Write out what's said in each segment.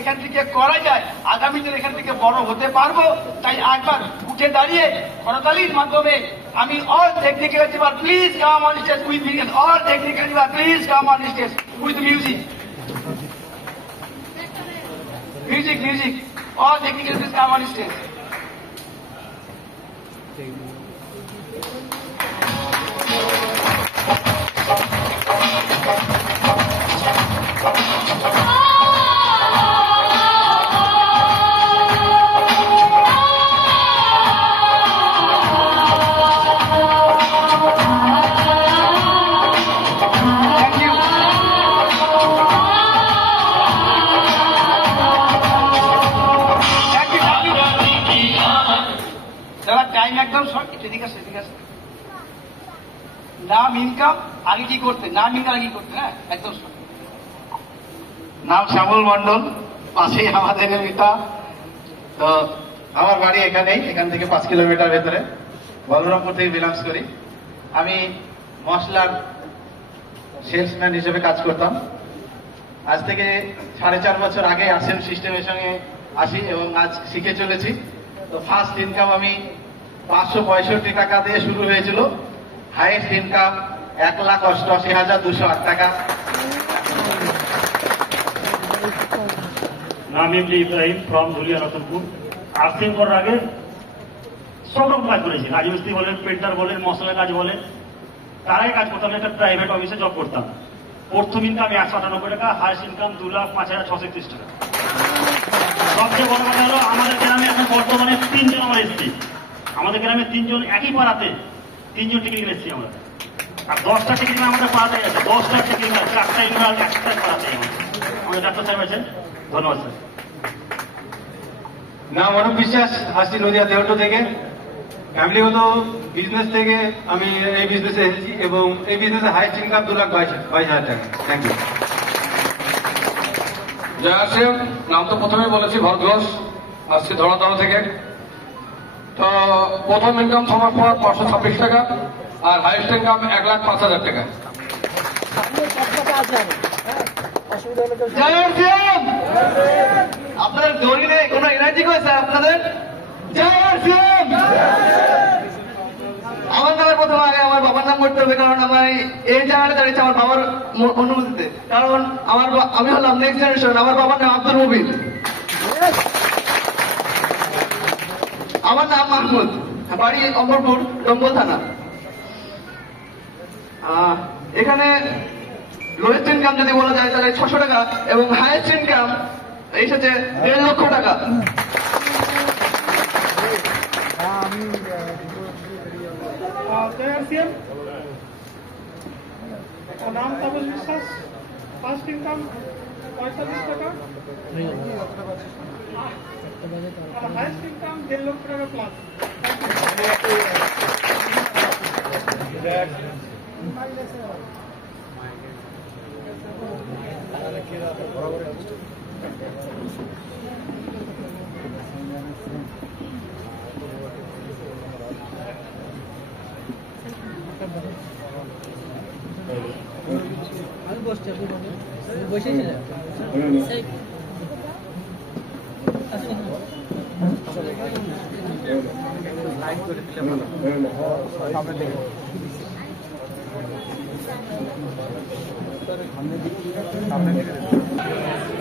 এখান থেকে করা যায়, আগামী দিন এখান থেকে বড় হতে পারবো। তাই একবার উঠে দাঁড়িয়ে করতালির মাধ্যমে আমি অল টেকনিক্যাল টিমার please come on stage with me, all technical টিমার please come on stage with music, music, music, all technical please come on stage. একদম ঠিক আছে, ঠিক আছে। নাম ইনকাম আগে কি করতে, নাম ইনকাম আগে কি করতে, হ্যাঁ একদম। নাম শ্যামল মন্ডল, পাশেই আমাদের মিতা। তো আমার বাড়ি এখানেই, এখান থেকে 5 কিলোমিটার ভেতরে, বলরামপুর থেকে বিলংস করি। আমি মশলার সেলসম্যান হিসেবে কাজ করতাম। আজ থেকে 4.5 বছর আগে আসেন সিস্টেমের সঙ্গে আসি এবং আজ শিখে চলেছি। তো ফার্স্ট ইনকাম আমি 565 টাকা দিয়ে শুরু হয়েছিল, হাইয়েস্ট ইনকাম 1,88,208 টাকা। নাম MD Ibrahim from Dhulia Ratanpur. Earthing করার আগে সব রকম কাজ করেছি, রাজমিস্ত্রি বলেন, পেন্টার বলেন, মশলার কাজ বলেন। তার আগে কাজ করতাম, একটা প্রাইভেট অফিসে জব করতাম। প্রথম ইনকাম 198 টাকা, হাইয়েস্ট ইনকাম 2,05,631 টাকা। সবচেয়ে বড় কথা হলো আমাদের গ্রামে এখন বর্তমানে 3 জন আমার এসছি। আমাদের গ্রামে 3 জন একই পাড়াতে 3 জন টিকিট এসছি আমরা। আর 10টা টিকিট আমাদের পাড়াতে আছে, 10টা টিকিট, 4টা ইউনিভার্স একসাথে পাড়াতে আমাদের ডাক্তার সাহেব আছেন। ধন্যবাদ স্যার। নাম অনুপ বিশ্বাস, আসছি নদিয়া দেহট্ট থেকে। ফ্যামিলিগত বিজনেস থেকে আমি এই বিজনেসে এসেছি এবং এই বিজনেসে হাইয়েস্ট ইনকাম 2,22,000 টাকা। Thank you. জয় আসিম, নাম তো প্রথমে বলেছি ভরত ঘোষ, আসছি ধরাতলা থেকে। তো প্রথম ইনকাম 6 মাস পর 526 টাকা, আর হাইয়েস্ট ইনকাম 1,05,000 টাকা। জয় শ্রীরাম। আপনাদের দৌড়িলে কোনো এনার্জি কই স্যার আপনাদের? জয় শ্রীরাম। আমার নামের প্রথম আগে আমার বাবার নাম করতে হবে, কারণ আমার এই জায়গাটা দাঁড়িয়েছে আমার বাবার অনুমতিতে। কারণ আমি হলাম নেক্সট জেনারেশন। আমার বাবার নাম আব্দুল মুবিন, আমার নাম মাহমুদ, বাড়ি অমরপুর, ডম্বল থানা। এখানে লোয়েস্ট ইনকাম যদি বলা যায় তাহলে 600 টাকা এবং হাইয়েস্ট ইনকাম এসেছে 1.5 লক্ষ টাকা। নাম তাপস বিশ্বাস, ফার্স্ট ইনকাম 45 টাকা, আর হাইয়েস্ট ইনকাম 1.5 লক্ষ টাকা প্লাস।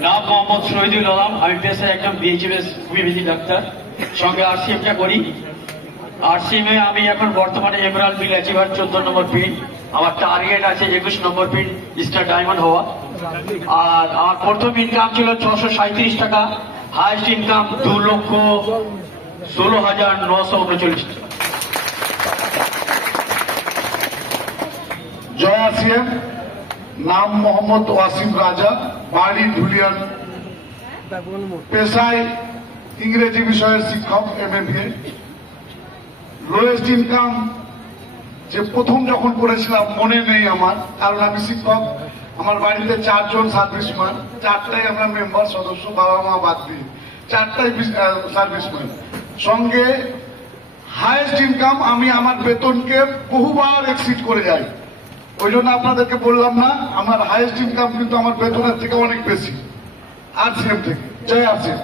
নাম মোহাম্মদ শহীদুল আলম, আমি পেশায় একজন বিএইচএমএস হোমিওপ্যাথি ডাক্তার, সঙ্গে আরসিএমটা করি। আরসিএমে আমি এখন বর্তমানে এমরাল্ড বিল অ্যাচিভার 14 নম্বর পিন। আমার টার্গেট আছে 21 নম্বর পিন স্টার ডায়মন্ড হওয়া। আর আমার প্রথম ইনকাম ছিল 637 টাকা, হাইয়েস্ট ইনকাম 2,16,939 টাকা। জয় আসিম, নাম মোহাম্মদ ওয়াসিম রাজা, বাড়ি ধুলিয়ান, পেশায় ইংরেজি বিষয়ের শিক্ষক, MA/BA। লোয়েস্ট ইনকাম যে প্রথম যখন করেছিলাম মনে নেই আমার, কারণ আমি শিক্ষক। আমার বাড়িতে 4 জন সার্ভিসম্যান, 4টাই আমরা মেম্বার সদস্য, বাবা মা বাদ দিয়ে 4টাই সার্ভিসম্যান। সঙ্গে হাইয়েস্ট ইনকাম আমি আমার বেতনকে বহুবার এক্সিড করে যাই। ওই জন্য আপনাদেরকে বললাম না, আমার হাইয়েস্ট ইনকাম কিন্তু আমার বেতনের থেকে অনেক বেশি। আরসিএম থেকে। জয় আরসিএম।